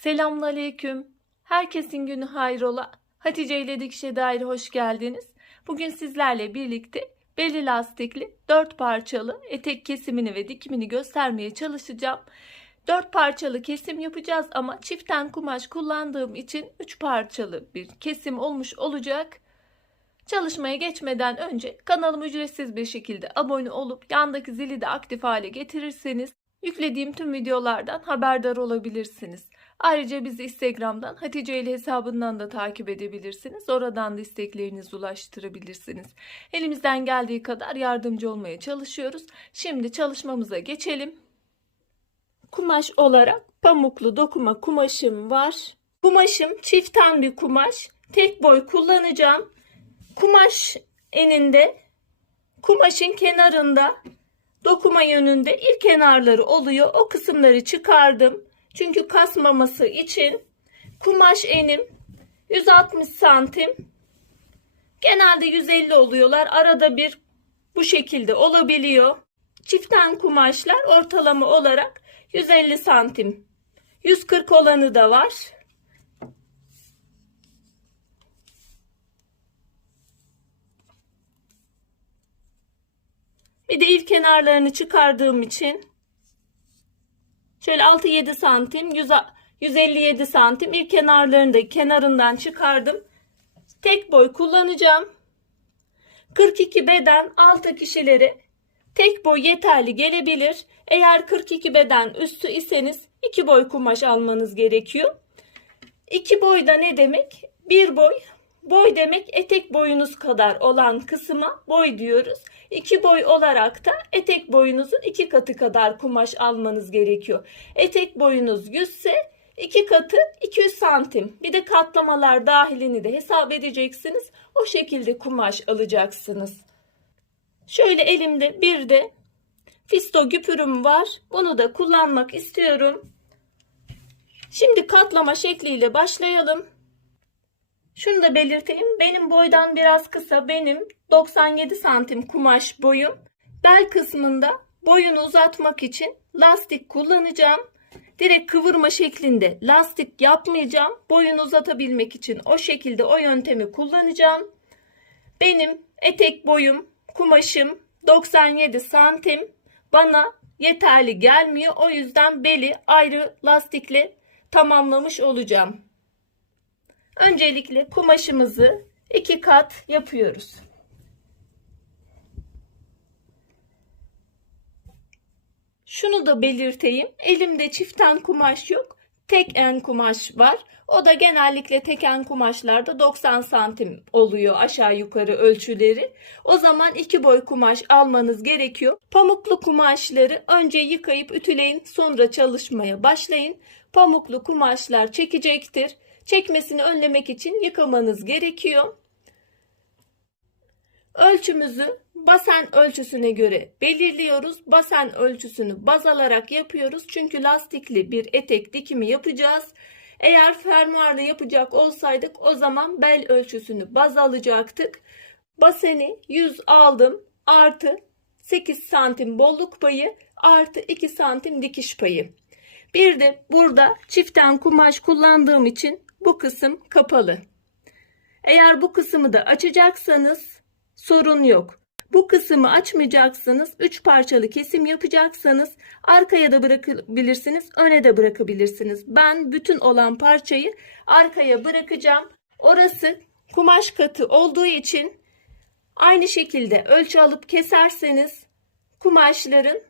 Selamünaleyküm. Herkesin günü hayrola. Hatice ile Dikişe Dair hoş geldiniz. Bugün sizlerle birlikte belli lastikli 4 parçalı etek kesimini ve dikimini göstermeye çalışacağım. 4 parçalı kesim yapacağız ama çiften kumaş kullandığım için 3 parçalı bir kesim olmuş olacak. Çalışmaya geçmeden önce kanalıma ücretsiz bir şekilde abone olup yandaki zili de aktif hale getirirseniz yüklediğim tüm videolardan haberdar olabilirsiniz. Ayrıca bizi Instagram'dan Hatice ile hesabından da takip edebilirsiniz. Oradan da isteklerinizi ulaştırabilirsiniz. Elimizden geldiği kadar yardımcı olmaya çalışıyoruz. Şimdi çalışmamıza geçelim. Kumaş olarak pamuklu dokuma kumaşım var. Kumaşım çiften bir kumaş. Tek boy kullanacağım. Kumaş eninde, kumaşın kenarında dokuma yönünde ilk kenarları oluyor. O kısımları çıkardım. Çünkü kasmaması için kumaş enim 160 santim. Genelde 150 oluyorlar. Arada bir bu şekilde olabiliyor. Çiften kumaşlar ortalama olarak 150 santim. 140 olanı da var. Bir de ilk kenarlarını çıkardığım için şöyle 6-7 santim 157 santim ilk kenarlarını da kenarından çıkardım. Tek boy kullanacağım. 42 beden altı kişilere tek boy yeterli gelebilir. Eğer 42 beden üstü iseniz 2 boy kumaş almanız gerekiyor. 2 boy da ne demek? 1 boy. Boy demek etek boyunuz kadar olan kısma boy diyoruz. 2 boy olarak da etek boyunuzun 2 katı kadar kumaş almanız gerekiyor. Etek boyunuz 100 ise 2 katı 200 santim. Bir de katlamalar dahilini de hesap edeceksiniz. O şekilde kumaş alacaksınız. Şöyle elimde bir de fisto güpürüm var. Bunu da kullanmak istiyorum. Şimdi katlama şekliyle başlayalım. Şunu da belirteyim. Benim boydan biraz kısa. Benim 97 santim kumaş boyum. Bel kısmında boyunu uzatmak için lastik kullanacağım. Direkt kıvırma şeklinde lastik yapmayacağım. Boyunu uzatabilmek için o şekilde o yöntemi kullanacağım. Benim etek boyum, kumaşım 97 santim. Bana yeterli gelmiyor. O yüzden beli ayrı lastikle tamamlamış olacağım. Öncelikle kumaşımızı 2 kat yapıyoruz. Şunu da belirteyim. Elimde çiften kumaş yok. Tek en kumaş var. O da genellikle tek en kumaşlarda 90 santim oluyor aşağı yukarı ölçüleri. O zaman 2 boy kumaş almanız gerekiyor. Pamuklu kumaşları önce yıkayıp ütüleyin, sonra çalışmaya başlayın. Pamuklu kumaşlar çekecektir. Çekmesini önlemek için yıkamanız gerekiyor. Ölçümüzü basen ölçüsüne göre belirliyoruz. Basen ölçüsünü baz alarak yapıyoruz. Çünkü lastikli bir etek dikimi yapacağız. Eğer fermuarlı yapacak olsaydık o zaman bel ölçüsünü baz alacaktık. Baseni 100 aldım. Artı 8 santim bolluk payı artı 2 santim dikiş payı. Bir de burada çiften kumaş kullandığım için bu kısım kapalı. Eğer bu kısmı da açacaksanız sorun yok. Bu kısmı açmayacaksınız. 3 parçalı kesim yapacaksanız arkaya da bırakabilirsiniz, öne de bırakabilirsiniz. Ben bütün olan parçayı arkaya bırakacağım. Orası kumaş katı olduğu için aynı şekilde ölçü alıp keserseniz kumaşların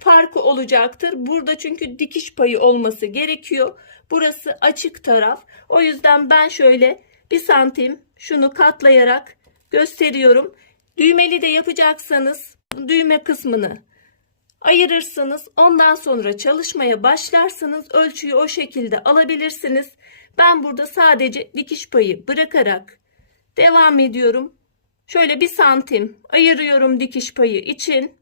farkı olacaktır. Burada çünkü dikiş payı olması gerekiyor. Burası açık taraf. O yüzden ben şöyle 1 santim şunu katlayarak gösteriyorum. Düğmeli de yapacaksanız düğme kısmını ayırırsınız. Ondan sonra çalışmaya başlarsınız. Ölçüyü o şekilde alabilirsiniz. Ben burada sadece dikiş payı bırakarak devam ediyorum. Şöyle 1 santim ayırıyorum dikiş payı için.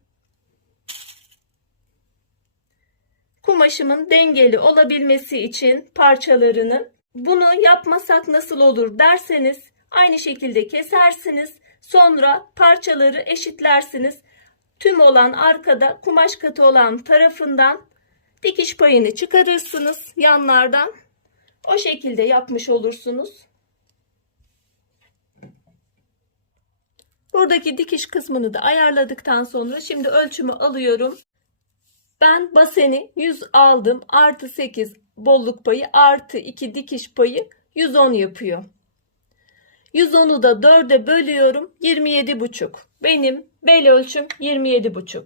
Kumaşımın dengeli olabilmesi için parçalarının, bunu yapmasak nasıl olur derseniz aynı şekilde kesersiniz. Sonra parçaları eşitlersiniz. Tüm olan arkada kumaş katı olan tarafından dikiş payını çıkarırsınız yanlardan. O şekilde yapmış olursunuz. Buradaki dikiş kısmını da ayarladıktan sonra şimdi ölçümü alıyorum. Ben baseni 100 aldım. Artı 8 bolluk payı artı 2 dikiş payı 110 yapıyor. 110'u da 4'e bölüyorum. 27,5. Benim bel ölçüm 27,5.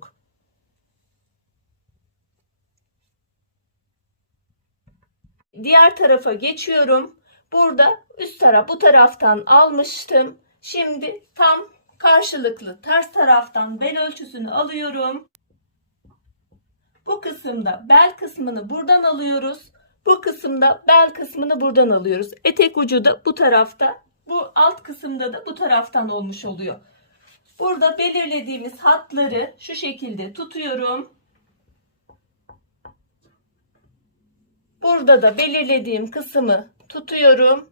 Diğer tarafa geçiyorum. Burada üst taraf bu taraftan almıştım. Şimdi tam karşılıklı ters taraftan bel ölçüsünü alıyorum. Bu kısımda bel kısmını buradan alıyoruz. Bu kısımda bel kısmını buradan alıyoruz. Etek ucu da bu tarafta. Bu alt kısımda da bu taraftan olmuş oluyor. Burada belirlediğimiz hatları şu şekilde tutuyorum. Burada da belirlediğim kısmı tutuyorum.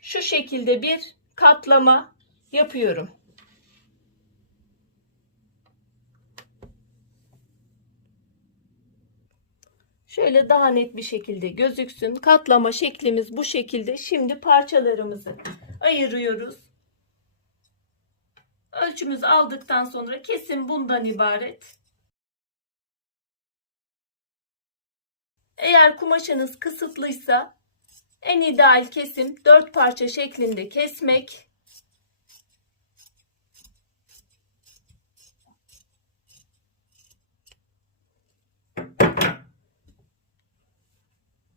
Şu şekilde bir katlama yapıyorum. Şöyle daha net bir şekilde gözüksün. Katlama şeklimiz bu şekilde. Şimdi parçalarımızı ayırıyoruz. Ölçümüzü aldıktan sonra kesim bundan ibaret. Eğer kumaşınız kısıtlıysa en ideal kesim 4 parça şeklinde kesmek.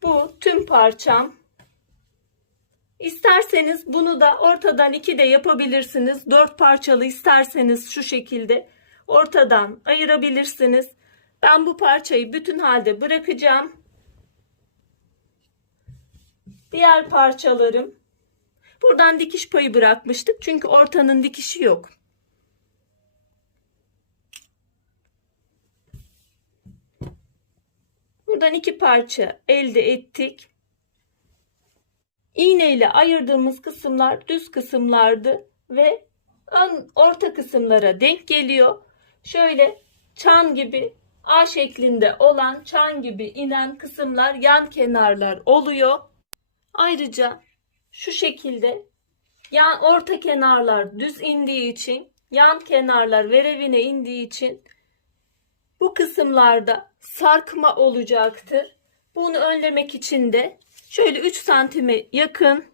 Bu tüm parçam. İsterseniz bunu da ortadan 2 de yapabilirsiniz. 4 parçalı isterseniz şu şekilde ortadan ayırabilirsiniz. Ben bu parçayı bütün halde bırakacağım. Diğer parçalarım. Buradan dikiş payı bırakmıştık. Çünkü ortanın dikişi yok. Buradan 2 parça elde ettik. İğne ile ayırdığımız kısımlar düz kısımlardı ve orta kısımlara denk geliyor. Şöyle çan gibi A şeklinde olan çan gibi inen kısımlar yan kenarlar oluyor. Ayrıca şu şekilde orta kenarlar düz indiği için, yan kenarlar verevine indiği için bu kısımlarda sarkma olacaktır. Bunu önlemek için de şöyle 3 santime yakın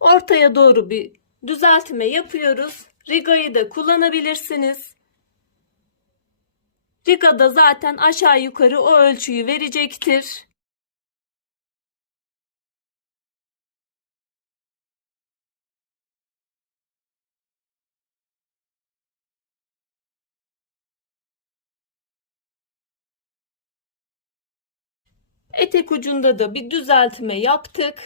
ortaya doğru bir düzeltme yapıyoruz. Rigayı da kullanabilirsiniz. Rigada zaten aşağı yukarı o ölçüyü verecektir. Etek ucunda da bir düzeltme yaptık.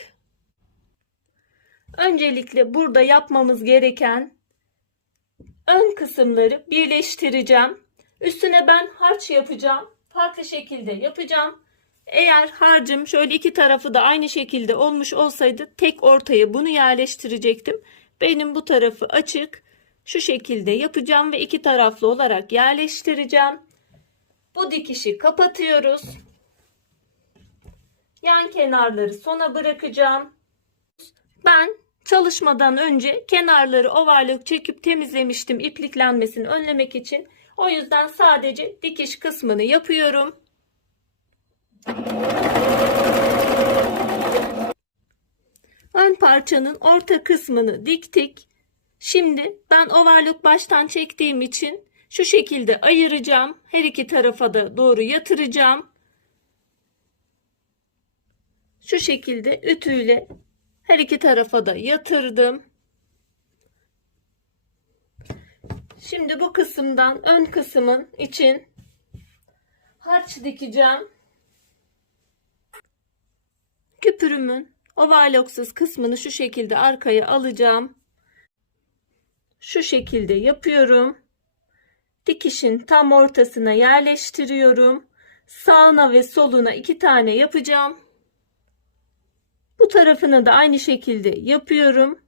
Öncelikle burada yapmamız gereken ön kısımları birleştireceğim. Üstüne ben harç yapacağım. Farklı şekilde yapacağım. Eğer harcım şöyle iki tarafı da aynı şekilde olmuş olsaydı tek ortaya bunu yerleştirecektim. Benim bu tarafı açık. Şu şekilde yapacağım ve iki taraflı olarak yerleştireceğim. Bu dikişi kapatıyoruz. Yan kenarları sona bırakacağım. Ben çalışmadan önce kenarları overlock çekip temizlemiştim ipliklenmesini önlemek için. O yüzden sadece dikiş kısmını yapıyorum. Ön parçanın orta kısmını diktik. Şimdi ben overlock baştan çektiğim için şu şekilde ayıracağım. Her iki tarafa da doğru yatıracağım. Şu şekilde ütüyle her iki tarafa da yatırdım. Şimdi bu kısımdan ön kısmın için harç dikeceğim. Küpürümün overlocksuz kısmını şu şekilde arkaya alacağım. Şu şekilde yapıyorum. Dikişin tam ortasına yerleştiriyorum. Sağına ve soluna 2 tane yapacağım. Bu tarafını da aynı şekilde yapıyorum.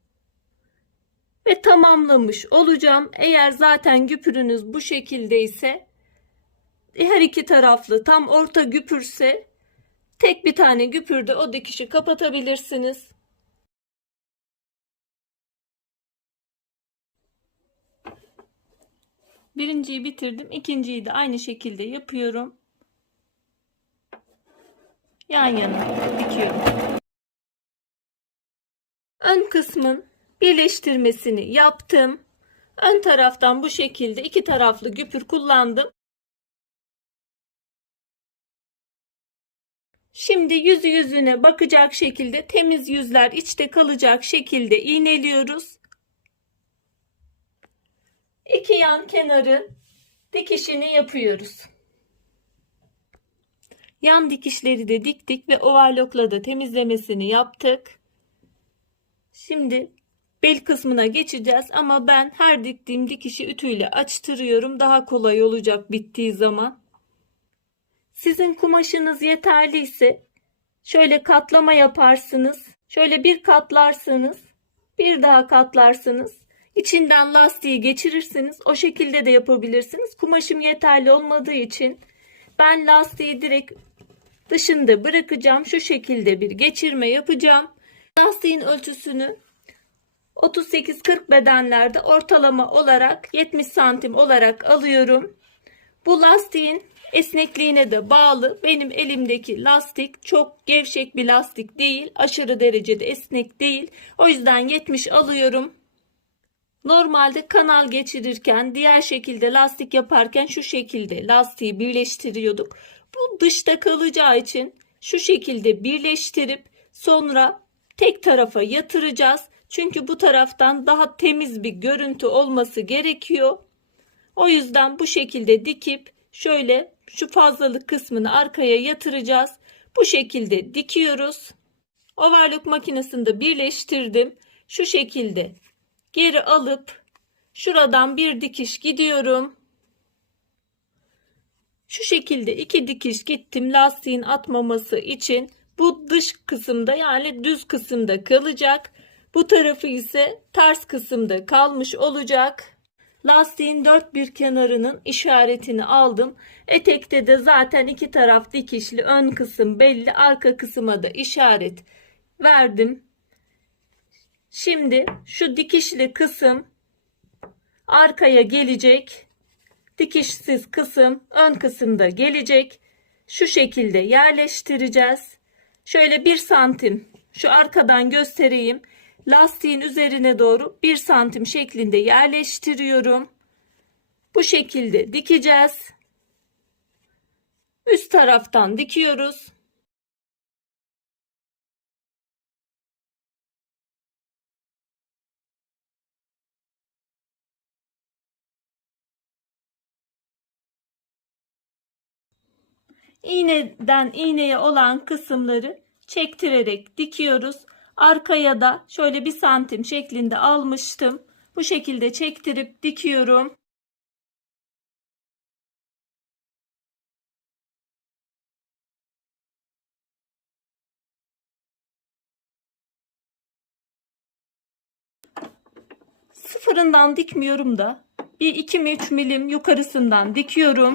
Ve tamamlamış olacağım. Eğer zaten güpürünüz bu şekilde ise her iki taraflı tam orta güpürse Tek bir tane güpürde o dikişi kapatabilirsiniz. Birinciyi bitirdim. İkinciyi de aynı şekilde yapıyorum. Yan yana dikiyorum. Ön kısmın birleştirmesini yaptım. Ön taraftan bu şekilde iki taraflı güpür kullandım. Şimdi yüzü yüzüne bakacak şekilde, temiz yüzler içte kalacak şekilde iğneliyoruz. İki yan kenarın dikişini yapıyoruz. Yan dikişleri de diktik ve overlockla da temizlemesini yaptık. Şimdi bel kısmına geçeceğiz ama ben her diktiğim dikişi ütüyle açtırıyorum. Daha kolay olacak bittiği zaman. Sizin kumaşınız yeterliyse şöyle katlama yaparsınız. Şöyle bir katlarsınız. Bir daha katlarsınız. İçinden lastiği geçirirsiniz. O şekilde de yapabilirsiniz. Kumaşım yeterli olmadığı için ben lastiği direkt dışında bırakacağım. Şu şekilde bir geçirme yapacağım. Lastiğin ölçüsünü 38-40 bedenlerde ortalama olarak 70 santim olarak alıyorum. Bu lastiğin esnekliğine de bağlı. Benim elimdeki lastik çok gevşek bir lastik değil. Aşırı derecede esnek değil. O yüzden 70 alıyorum. Normalde kanal geçirirken, diğer şekilde lastik yaparken şu şekilde lastiği birleştiriyorduk. Bu dışta kalacağı için şu şekilde birleştirip sonra tek tarafa yatıracağız. Çünkü bu taraftan daha temiz bir görüntü olması gerekiyor. O yüzden bu şekilde dikip şöyle şu fazlalık kısmını arkaya yatıracağız. Bu şekilde dikiyoruz. Overlock makinesinde birleştirdim. Şu şekilde geri alıp şuradan bir dikiş gidiyorum. Şu şekilde iki dikiş gittim lastiğin atmaması için. Bu dış kısımda yani düz kısımda kalacak. Bu tarafı ise ters kısımda kalmış olacak. Lastiğin dört bir kenarının işaretini aldım. Etekte de zaten iki taraf dikişli, ön kısım belli, arka kısma da işaret verdim. Şimdi şu dikişli kısım arkaya gelecek. Dikişsiz kısım ön kısımda gelecek. Şu şekilde yerleştireceğiz. Şöyle 1 santim şu arkadan göstereyim. Lastiğin üzerine doğru 1 santim şeklinde yerleştiriyorum. Bu şekilde dikeceğiz. Üst taraftan dikiyoruz. İğneden iğneye olan kısımları çektirerek dikiyoruz. Arkaya da şöyle 1 santim şeklinde almıştım. Bu şekilde çektirip dikiyorum. Sıfırından dikmiyorum da bir 2-3 milim yukarısından dikiyorum.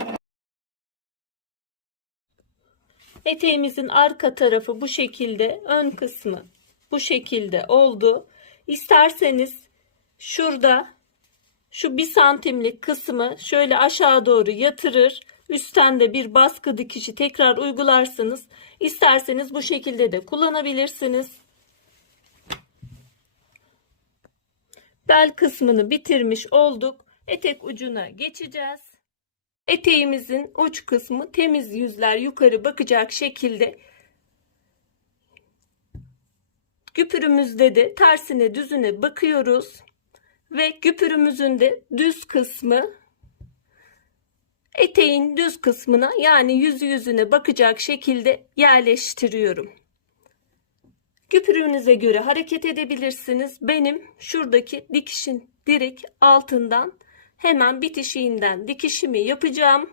Eteğimizin arka tarafı bu şekilde, ön kısmı bu şekilde oldu. İsterseniz şurada şu 1 santimlik kısmı şöyle aşağı doğru yatırır. Üstten de bir baskı dikişi tekrar uygularsınız. İsterseniz bu şekilde de kullanabilirsiniz. Bel kısmını bitirmiş olduk. Etek ucuna geçeceğiz. Eteğimizin uç kısmı temiz yüzler yukarı bakacak şekilde. Güpürümüzde de tersine düzüne bakıyoruz. Ve güpürümüzün de düz kısmı eteğin düz kısmına yani yüzü yüzüne bakacak şekilde yerleştiriyorum. Güpürünüze göre hareket edebilirsiniz. Benim şuradaki dikişin direkt altından hemen bitişiğinden dikişimi yapacağım.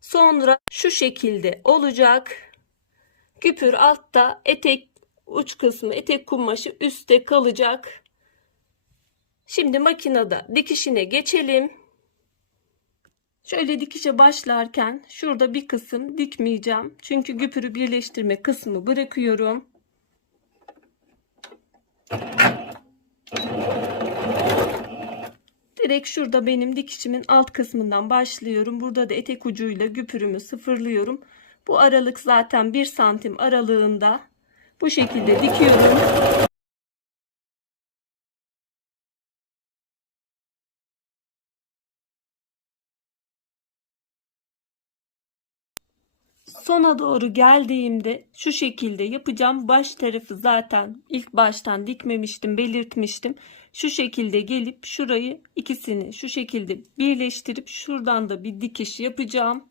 Sonra şu şekilde olacak. Güpür altta, etek uç kısmı, etek kumaşı üstte kalacak. Şimdi makinede dikişine geçelim. Şöyle dikişe başlarken şurada bir kısım dikmeyeceğim. Çünkü güpürü birleştirme kısmı bırakıyorum. Direkt şurada benim dikişimin alt kısmından başlıyorum. Burada da etek ucuyla güpürümü sıfırlıyorum. Bu aralık zaten 1 santim aralığında. Bu şekilde dikiyorum. Sona doğru geldiğimde şu şekilde yapacağım. Baş tarafı zaten ilk baştan dikmemiştim, belirtmiştim. Şu şekilde gelip şurayı ikisini şu şekilde birleştirip şuradan da bir dikiş yapacağım.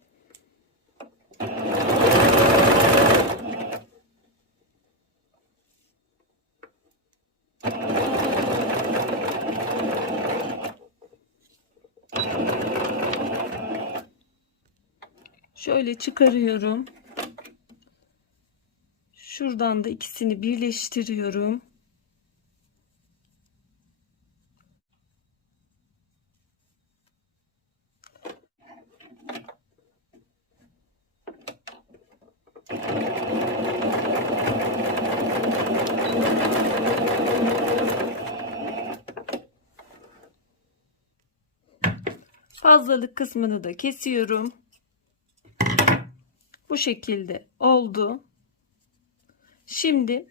Şöyle çıkarıyorum. Şuradan da ikisini birleştiriyorum. Fazlalık kısmını da kesiyorum. Bu şekilde oldu. Şimdi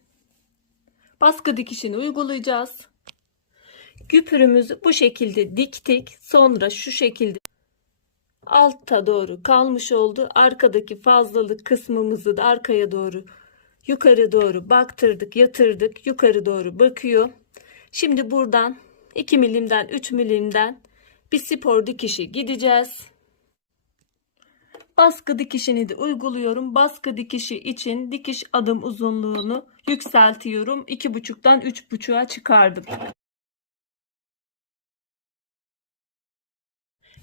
baskı dikişini uygulayacağız. Güpürümüzü bu şekilde diktik. Sonra şu şekilde alta doğru kalmış oldu. Arkadaki fazlalık kısmımızı da arkaya doğru yukarı doğru baktırdık, yatırdık. Yukarı doğru bakıyor. Şimdi buradan 2 milimden 3 milimden bir spor dikişi gideceğiz. Baskı dikişini de uyguluyorum. Baskı dikişi için dikiş adım uzunluğunu yükseltiyorum. 2,5'dan 3,5'a çıkardım.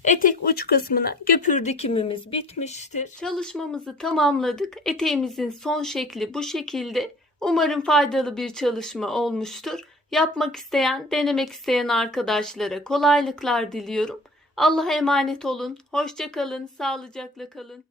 Etek uç kısmına güpür dikimimiz bitmiştir. Çalışmamızı tamamladık. Eteğimizin son şekli bu şekilde. Umarım faydalı bir çalışma olmuştur. Yapmak isteyen, denemek isteyen arkadaşlara kolaylıklar diliyorum. Allah'a emanet olun. Hoşça kalın, sağlıcakla kalın.